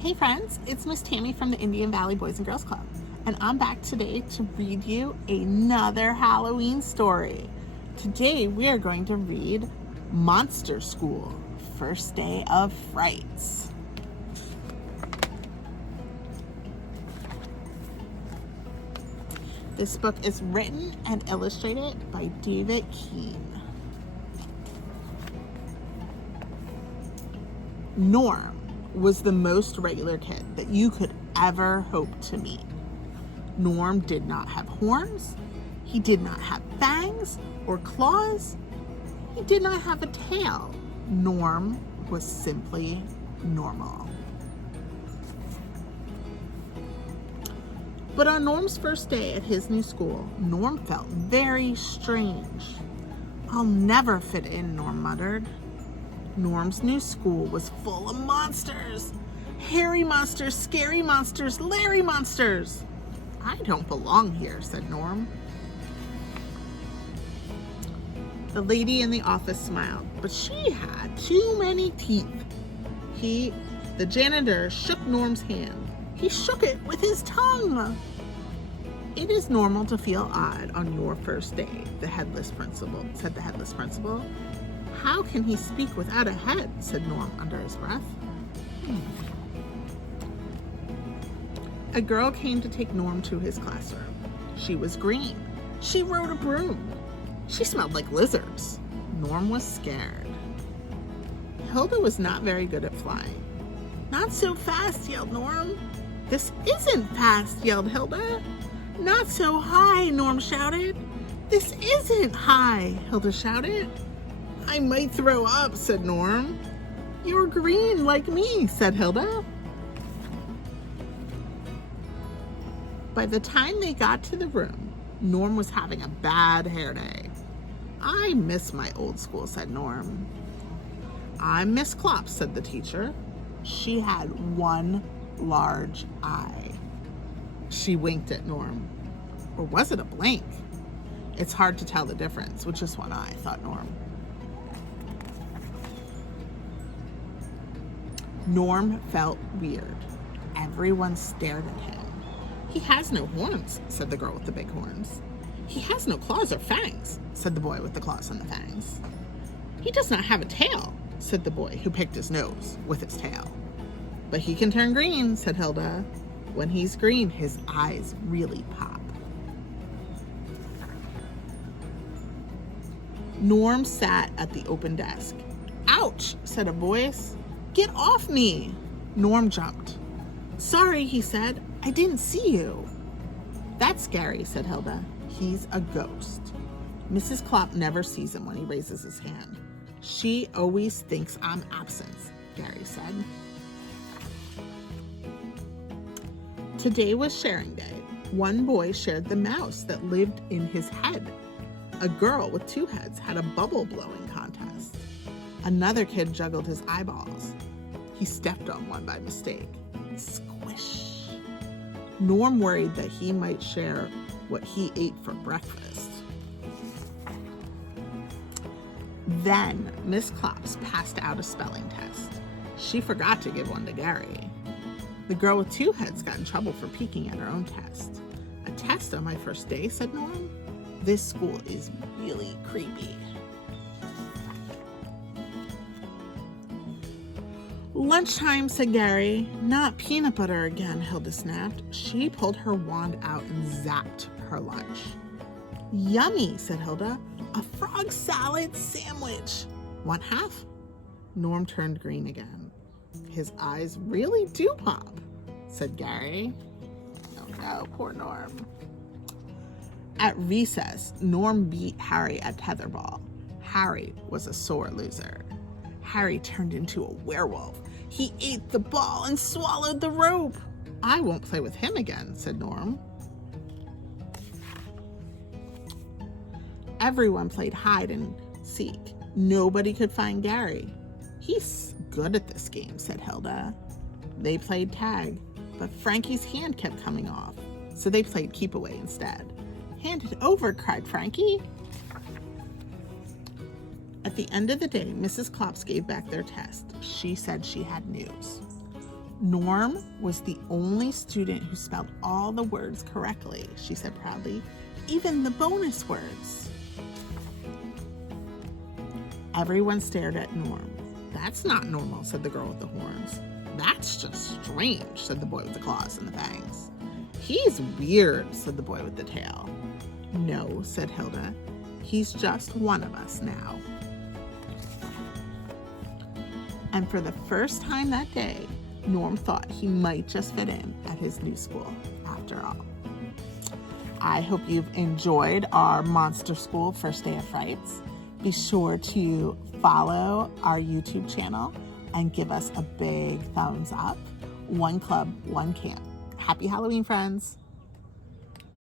Hey friends, it's Miss Tammy from the Indian Valley Boys and Girls Club, and I'm back today to read you another Halloween story. Today we are going to read Monster School, First Day of Frights. This book is written and illustrated by David Keene. Norm was the most regular kid that you could ever hope to meet. Norm did not have horns, he did not have fangs or claws, he did not have a tail. Norm was simply normal. But on Norm's first day at his new school, Norm felt very strange. "I'll never fit in," Norm muttered. Norm's new school was full of monsters. Hairy monsters, scary monsters, Larry monsters. "I don't belong here," said Norm. The lady in the office smiled, but she had too many teeth. The janitor, shook Norm's hand. He shook it with his tongue. "It is normal to feel odd on your first day," said the headless principal. "How can he speak without a head?" said Norm under his breath. A girl came to take Norm to his classroom. She was green. She rode a broom. She smelled like lizards. Norm was scared. Hilda was not very good at flying. "Not so fast," yelled Norm. "This isn't fast," yelled Hilda. "Not so high," Norm shouted. "This isn't high," Hilda shouted. "I might throw up," said Norm. "You're green like me," said Hilda. By the time they got to the room, Norm was having a bad hair day. "I miss my old school," said Norm. "I'm Miss Klopp," said the teacher. She had one large eye. She winked at Norm. Or was it a blink? It's hard to tell the difference with just one eye, thought Norm. Norm felt weird. Everyone stared at him. "He has no horns," said the girl with the big horns. "He has no claws or fangs," said the boy with the claws and the fangs. "He does not have a tail," said the boy who picked his nose with his tail. "But he can turn green," said Hilda. "When he's green, his eyes really pop." Norm sat at the open desk. "Ouch," said a voice. "Get off me." Norm jumped. "Sorry," he said. "I didn't see you." "That's scary," said Hilda. "He's a ghost. Mrs. Klopp never sees him when he raises his hand. She always thinks I'm absent," Gary said. Today was sharing day. One boy shared the mouse that lived in his head. A girl with two heads had a bubble blowing contest. Another kid juggled his eyeballs. He stepped on one by mistake. Squish. Norm worried that he might share what he ate for breakfast. Then Miss Klops passed out a spelling test. She forgot to give one to Gary. The girl with two heads got in trouble for peeking at her own test. "A test on my first day," said Norm. "This school is really creepy." "Lunchtime," said Gary. "Not peanut butter again," Hilda snapped. She pulled her wand out and zapped her lunch. "Yummy," said Hilda. "A frog salad sandwich. Want half?" Norm turned green again. "His eyes really do pop," said Gary. "Oh no, poor Norm." At recess, Norm beat Harry at tetherball. Harry was a sore loser. Harry turned into a werewolf. He ate the ball and swallowed the rope. "I won't play with him again," said Norm. Everyone played hide and seek. Nobody could find Gary. "He's good at this game," said Hilda. They played tag, but Frankie's hand kept coming off, so they played keep away instead. "Hand it over," cried Frankie. At the end of the day, Mrs. Klops gave back their test. She said she had news. Norm was the only student who spelled all the words correctly, she said proudly, even the bonus words. Everyone stared at Norm. That's not normal, said the girl with the horns. That's just strange, said the boy with the claws and the fangs. He's weird, said the boy with the tail. No, said Hilda. He's just one of us now. And for the first time that day, Norm thought he might just fit in at his new school after all. I hope you've enjoyed our Monster School First Day of Frights. Be sure to follow our YouTube channel and give us a big thumbs up. One club, one camp. Happy Halloween, friends.